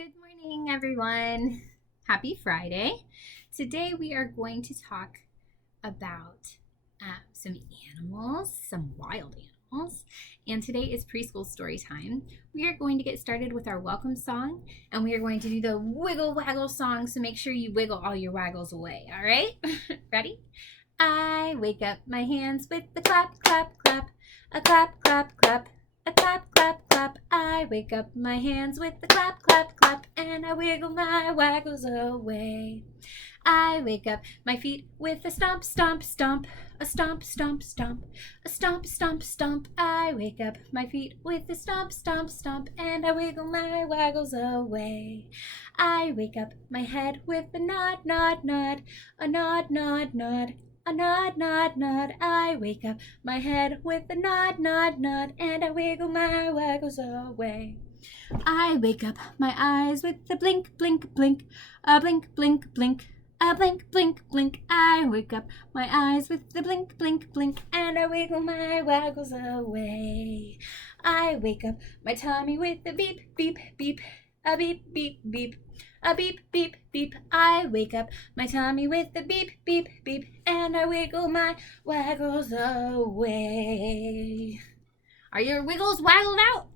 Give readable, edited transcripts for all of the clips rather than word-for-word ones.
Good morning, everyone. Happy Friday. Today we are going to talk about some animals, some wild animals. And today is preschool story time. We are going to get started with our welcome song, and we are going to do the wiggle waggle song. So make sure you wiggle all your waggles away. All right? Ready? I wake up my hands with the clap, clap, clap, a clap, clap, clap. A clap, clap, clap, I wake up my hands with the clap, clap, clap, and I wiggle my waggles away. I wake up my feet with a stomp, stomp, stomp, a stomp, stomp, stomp, a stomp, stomp, stomp. I wake up my feet with a stomp, stomp, stomp, and I wiggle my waggles away. I wake up my head with a nod, nod, nod, a nod, nod, nod. A nod, nod, nod, I wake up my head with a nod, nod, nod, and I wiggle my waggles away. I wake up my eyes with a blink, blink, blink, a blink, blink, blink, a blink, blink, blink. I wake up my eyes with the blink, blink, blink, and I wiggle my waggles away. I wake up my tummy with a beep, beep, beep, a beep, beep, beep. A beep, beep, beep, I wake up my tummy with a beep, beep, beep, and I wiggle my waggles away. Are your wiggles waggled out?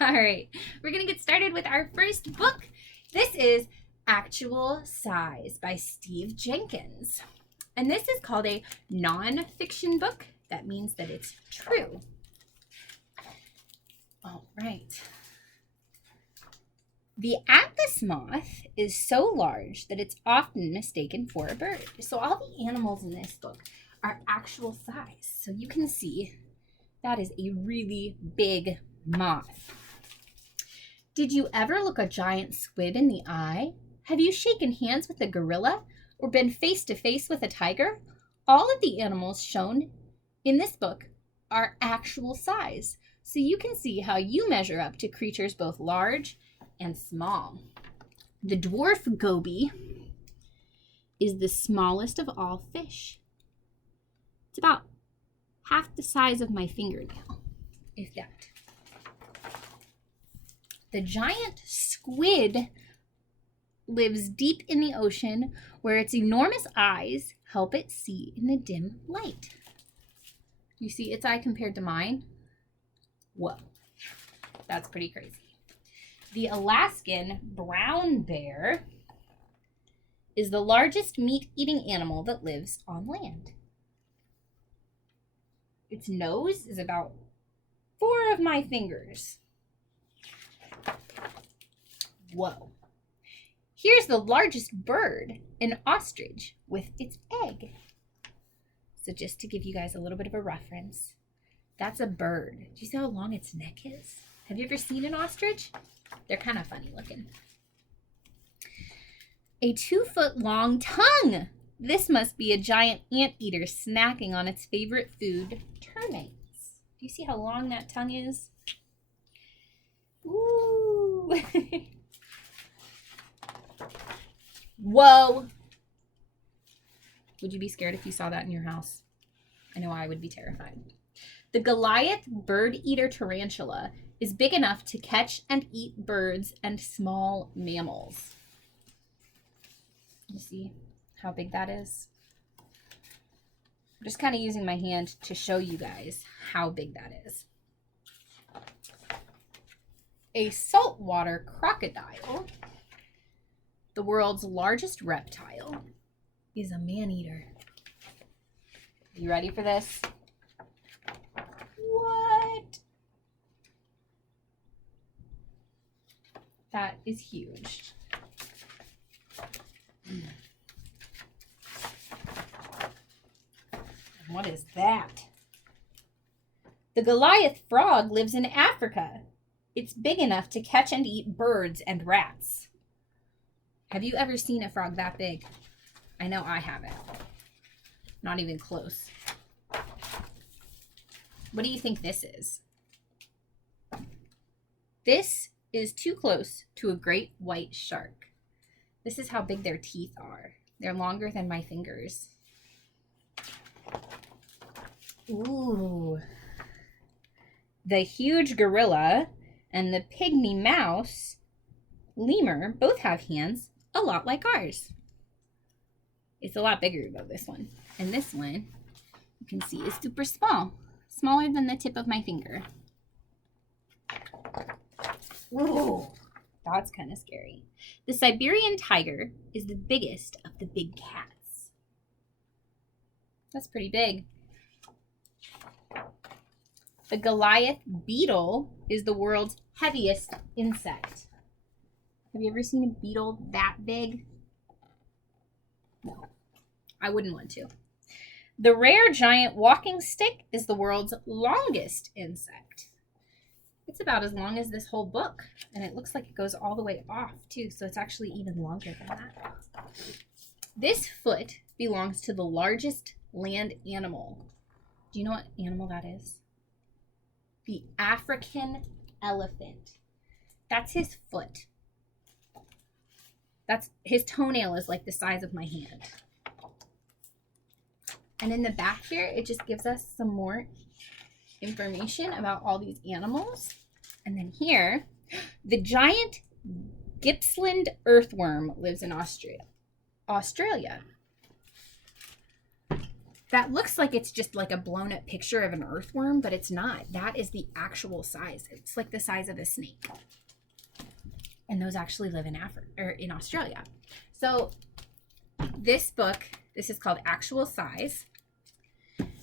All right, we're going to get started with our first book. This is Actual Size by Steve Jenkins. And this is called a non-fiction book. That means that it's true. All right. The Atlas moth is so large that it's often mistaken for a bird. So all the animals in this book are actual size. So you can see that is a really big moth. Did you ever look a giant squid in the eye? Have you shaken hands with a gorilla or been face to face with a tiger? All of the animals shown in this book are actual size. So you can see how you measure up to creatures both large and small. The dwarf goby is the smallest of all fish. It's about half the size of my fingernail, if that. The giant squid lives deep in the ocean where its enormous eyes help it see in the dim light. You see its eye compared to mine? Whoa, that's pretty crazy. The Alaskan brown bear is the largest meat-eating animal that lives on land. Its nose is about 4 of my fingers. Whoa. Here's the largest bird, an ostrich, with its egg. So just to give you guys a little bit of a reference, that's a bird. Do you see how long its neck is? Have you ever seen an ostrich? They're kind of funny looking. A 2-foot-long tongue. This must be a giant anteater snacking on its favorite food, termites. Do you see how long that tongue is? Ooh. Whoa. Would you be scared if you saw that in your house? I know I would be terrified. The Goliath bird-eater tarantula is big enough to catch and eat birds and small mammals. You see how big that is? I'm just kind of using my hand to show you guys how big that is. A saltwater crocodile, the world's largest reptile, is a man-eater. You ready for this? What? That is huge. What is that? The Goliath frog lives in Africa. It's big enough to catch and eat birds and rats. Have you ever seen a frog that big? I know I haven't. Not even close. What do you think this is? This is too close to a great white shark. This is how big their teeth are. They're longer than my fingers. Ooh. The huge gorilla and the pygmy mouse lemur both have hands a lot like ours. It's a lot bigger though, this one. And this one, you can see, is super small. Smaller than the tip of my finger. Whoa, that's kind of scary. The Siberian tiger is the biggest of the big cats. That's pretty big. The Goliath beetle is the world's heaviest insect. Have you ever seen a beetle that big? No, I wouldn't want to. The rare giant walking stick is the world's longest insect. It's about as long as this whole book, and it looks like it goes all the way off too, so it's actually even longer than that. This foot belongs to the largest land animal. Do you know what animal that is? The African elephant. That's his foot. That's his toenail is like the size of my hand. And in the back here, it just gives us some more information about all these animals. And then here, the giant Gippsland earthworm lives in Australia. That looks like it's just like a blown up picture of an earthworm, but it's not. That is the actual size. It's like the size of a snake. And those actually live in Africa or in Australia. So this book, this is called Actual Size.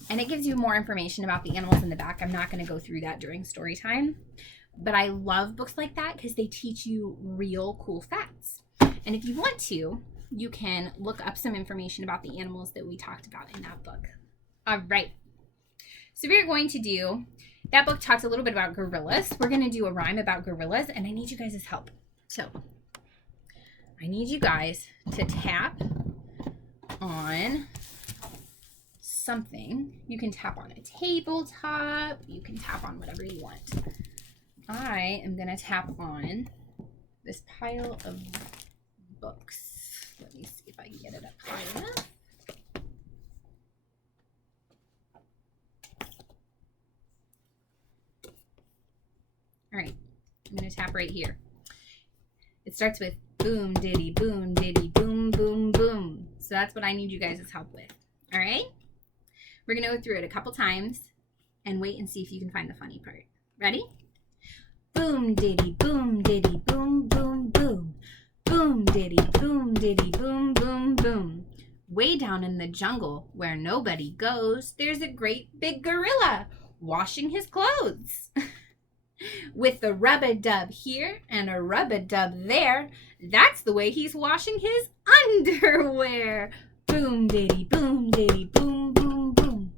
And it gives you more information about the animals in the back. I'm not going to go through that during story time. But I love books like that because they teach you real cool facts. And if you want to, you can look up some information about the animals that we talked about in that book. All right. So we're going to do, that book talks a little bit about gorillas. We're going to do a rhyme about gorillas, and I need you guys' help. So I need you guys to tap on something. You can tap on a tabletop. You can tap on whatever you want. I am going to tap on this pile of books. Let me see if I can get it up high enough. All right, I'm going to tap right here. It starts with boom, diddy, boom, boom, boom. So that's what I need you guys' help with. All right? We're going to go through it a couple times and wait and see if you can find the funny part. Ready? Boom, diddy, boom, boom, boom. Boom, diddy, boom, boom, boom. Way down in the jungle where nobody goes, there's a great big gorilla washing his clothes. With a rub-a-dub here and a rub-a-dub there, that's the way he's washing his underwear. Boom, diddy, boom, boom, boom, boom.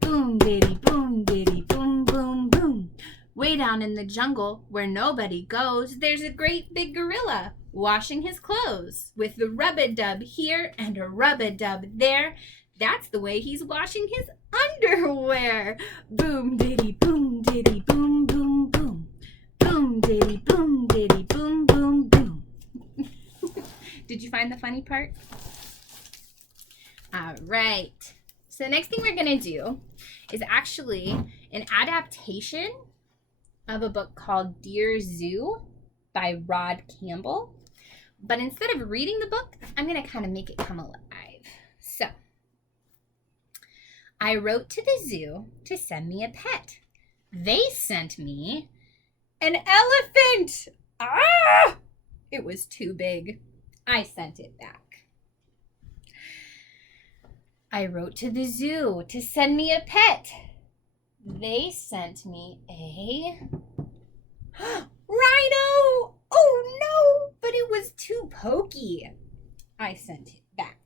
Boom, diddy, boom, boom, boom, boom. Way down in the jungle where nobody goes, there's a great big gorilla washing his clothes. With a rub-a-dub here and a rub-a-dub there, that's the way he's washing his underwear. Boom, diddy, boom, boom, boom, boom. Boom, diddy, boom, boom, boom, boom. Did you find the funny part? All right. So the next thing we're going to do is actually an adaptation of a book called Dear Zoo by Rod Campbell. But instead of reading the book, I'm going to kind of make it come alive. So, I wrote to the zoo to send me a pet. They sent me an elephant. Ah! It was too big. I sent it back. I wrote to the zoo to send me a pet. They sent me a rhino. Oh no, but it was too pokey. I sent it back.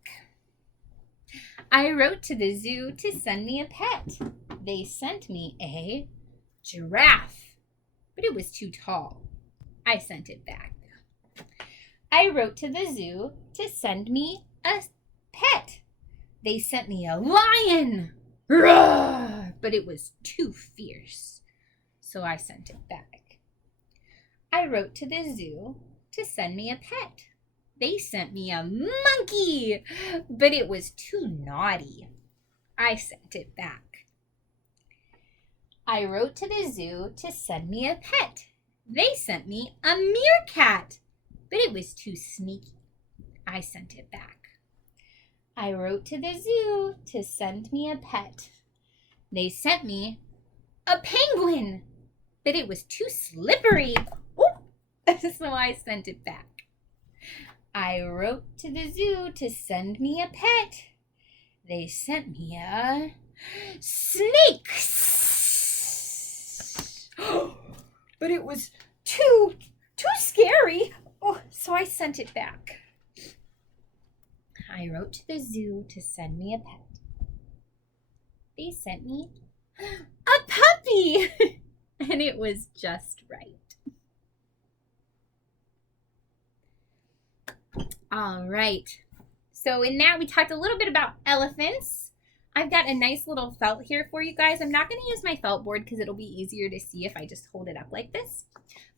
I wrote to the zoo to send me a pet. They sent me a giraffe, but it was too tall. I sent it back. I wrote to the zoo to send me a pet. They sent me a lion, roar, but it was too fierce, so I sent it back. I wrote to the zoo to send me a pet. They sent me a monkey, but it was too naughty. I sent it back. I wrote to the zoo to send me a pet. They sent me a meerkat, but it was too sneaky. I sent it back. I wrote to the zoo to send me a pet. They sent me a penguin, but it was too slippery. So I sent it back. I wrote to the zoo to send me a pet. They sent me a snake. But it was too scary. So I sent it back. I wrote to the zoo to send me a pet. They sent me a puppy. And it was just right. All right. So in that, we talked a little bit about elephants. I've got a nice little felt here for you guys. I'm not going to use my felt board because it'll be easier to see if I just hold it up like this.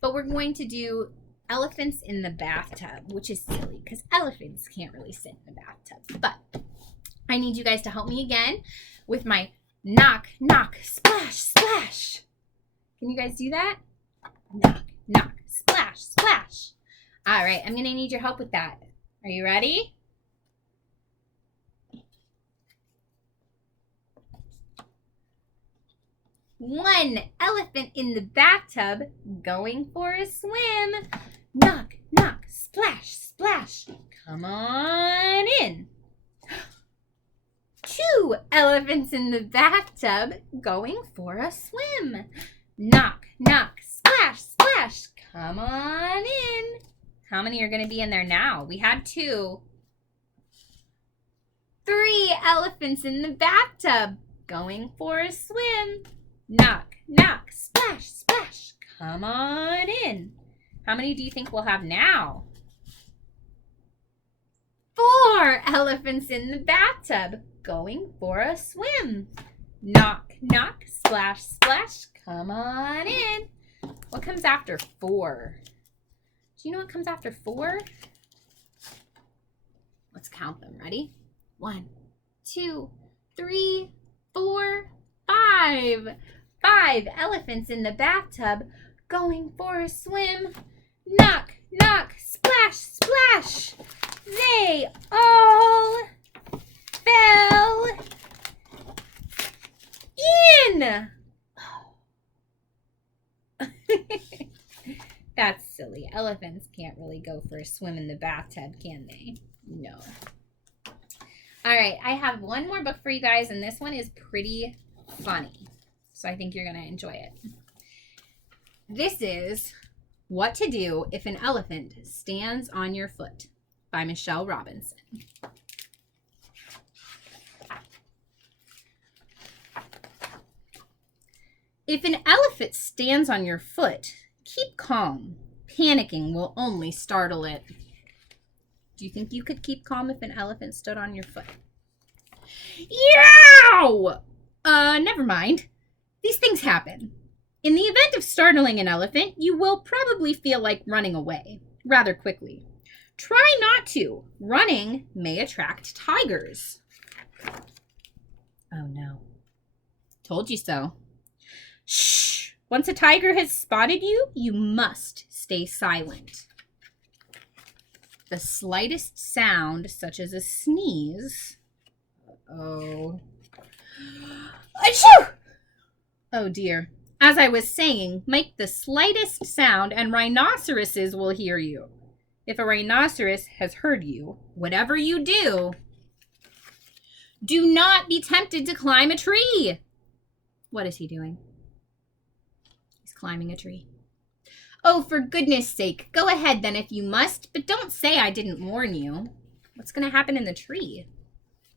But we're going to do elephants in the bathtub, which is silly because elephants can't really sit in the bathtub. But I need you guys to help me again with my knock, knock, splash, splash. Can you guys do that? Knock, knock, splash, splash. All right, I'm going to need your help with that. Are you ready? One elephant in the bathtub going for a swim. Knock, knock, splash, splash. Come on in. Two elephants in the bathtub going for a swim. Knock, knock, splash, splash. Come on in. How many are going to be in there now? We had two. Three elephants in the bathtub going for a swim. Knock, knock, splash, splash. Come on in. How many do you think we'll have now? Four elephants in the bathtub going for a swim. Knock, knock, splash, splash. Come on in. What comes after four? Do you know what comes after four? Let's count them. Ready? 1, 2, 3, 4, 5. 5 elephants in the bathtub going for a swim. Knock, knock, splash, splash. They all fell in. That's silly. Elephants can't really go for a swim in the bathtub, can they? No. All right, I have one more book for you guys, and this one is pretty funny. So I think you're going to enjoy it. This is What to Do If an Elephant Stands on Your Foot by Michelle Robinson. If an elephant stands on your foot, keep calm. Panicking will only startle it. Do you think you could keep calm if an elephant stood on your foot? Yow! Never mind. These things happen. In the event of startling an elephant, you will probably feel like running away rather quickly. Try not to. Running may attract tigers. Oh no. Told you so. Shh! Once a tiger has spotted you, you must stay silent. The slightest sound, such as a sneeze. Uh-oh. Achoo! Oh dear. As I was saying, make the slightest sound and rhinoceroses will hear you. If a rhinoceros has heard you, whatever you do, do not be tempted to climb a tree. What is he doing? He's climbing a tree. Oh, for goodness sake, go ahead then if you must, but don't say I didn't warn you. What's going to happen in the tree?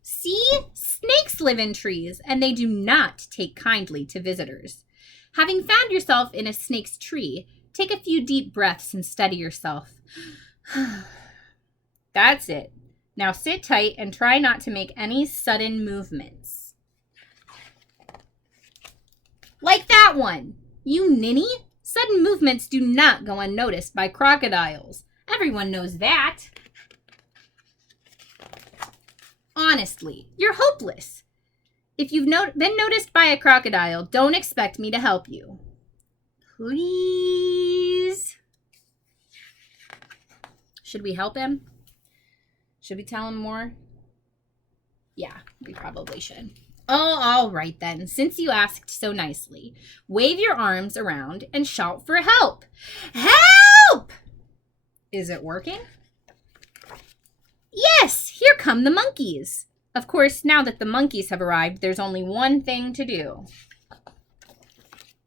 See? Snakes live in trees, and they do not take kindly to visitors. Having found yourself in a snake's tree, take a few deep breaths and steady yourself. That's it. Now sit tight and try not to make any sudden movements. Like that one. You ninny? Sudden movements do not go unnoticed by crocodiles. Everyone knows that. Honestly, you're hopeless. If you've been noticed by a crocodile, don't expect me to help you. Please. Should we help him? Should we tell him more? Yeah, we probably should. Oh, all right then. Since you asked so nicely, wave your arms around and shout for help. Help! Is it working? Yes, here come the monkeys. Of course, now that the monkeys have arrived, there's only one thing to do.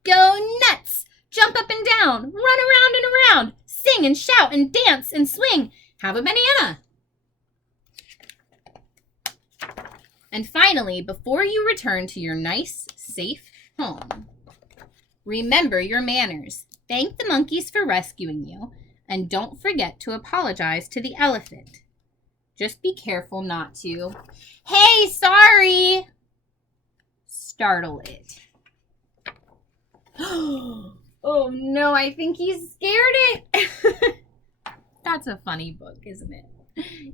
Go nuts! Jump up and down, run around and around, sing and shout and dance and swing. Have a banana. And finally, before you return to your nice, safe home, remember your manners. Thank the monkeys for rescuing you, and don't forget to apologize to the elephant. Just be careful not to, hey, sorry, startle it. Oh no, I think he scared it. That's a funny book, isn't it?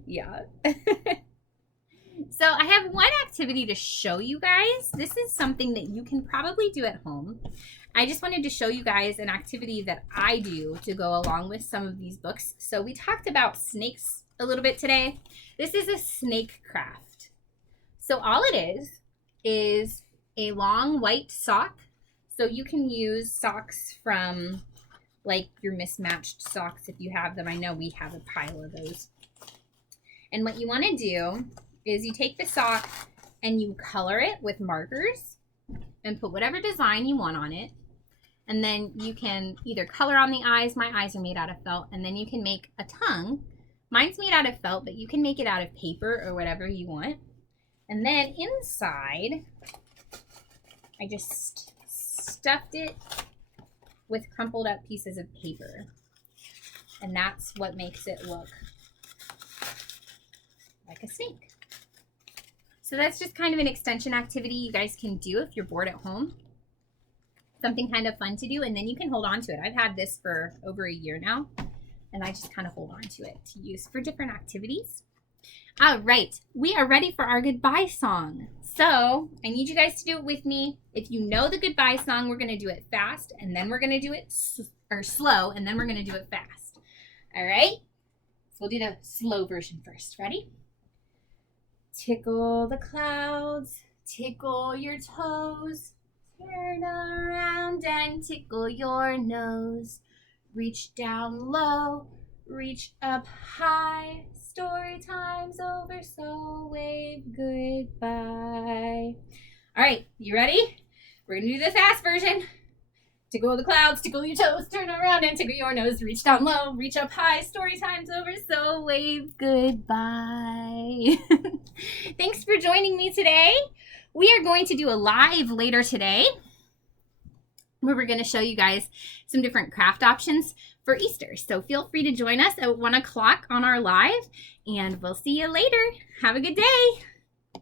Yeah. So I have one activity to show you guys. This is something that you can probably do at home. I just wanted to show you guys an activity that I do to go along with some of these books. So we talked about snakes a little bit today. This is a snake craft. So all it is a long white sock. So you can use socks from like your mismatched socks if you have them. I know we have a pile of those. And what you want to do is you take the sock and you color it with markers and put whatever design you want on it. And then you can either color on the eyes. My eyes are made out of felt. And then you can make a tongue. Mine's made out of felt, but you can make it out of paper or whatever you want. And then inside, I just stuffed it with crumpled up pieces of paper. And that's what makes it look like a snake. So that's just kind of an extension activity you guys can do if you're bored at home. Something kind of fun to do, and then you can hold on to it. I've had this for over a year now, and I just kind of hold on to it to use for different activities. All right, we are ready for our goodbye song. So I need you guys to do it with me. If you know the goodbye song, we're going to do it fast, and then we're going to do it slow, and then we're going to do it fast. All right? So we'll do the slow version first. Ready? Tickle the clouds, tickle your toes, turn around and tickle your nose. Reach down low, reach up high. Story time's over, so wave goodbye. All right, you ready? We're gonna do the fast version. Tickle the clouds, tickle your toes, turn around and tickle your nose. Reach down low, reach up high. Story time's over, so wave goodbye. Thanks for joining me today. We are going to do a live later today where we're going to show you guys some different craft options for Easter. So feel free to join us at 1 o'clock on our live, and we'll see you later. Have a good day.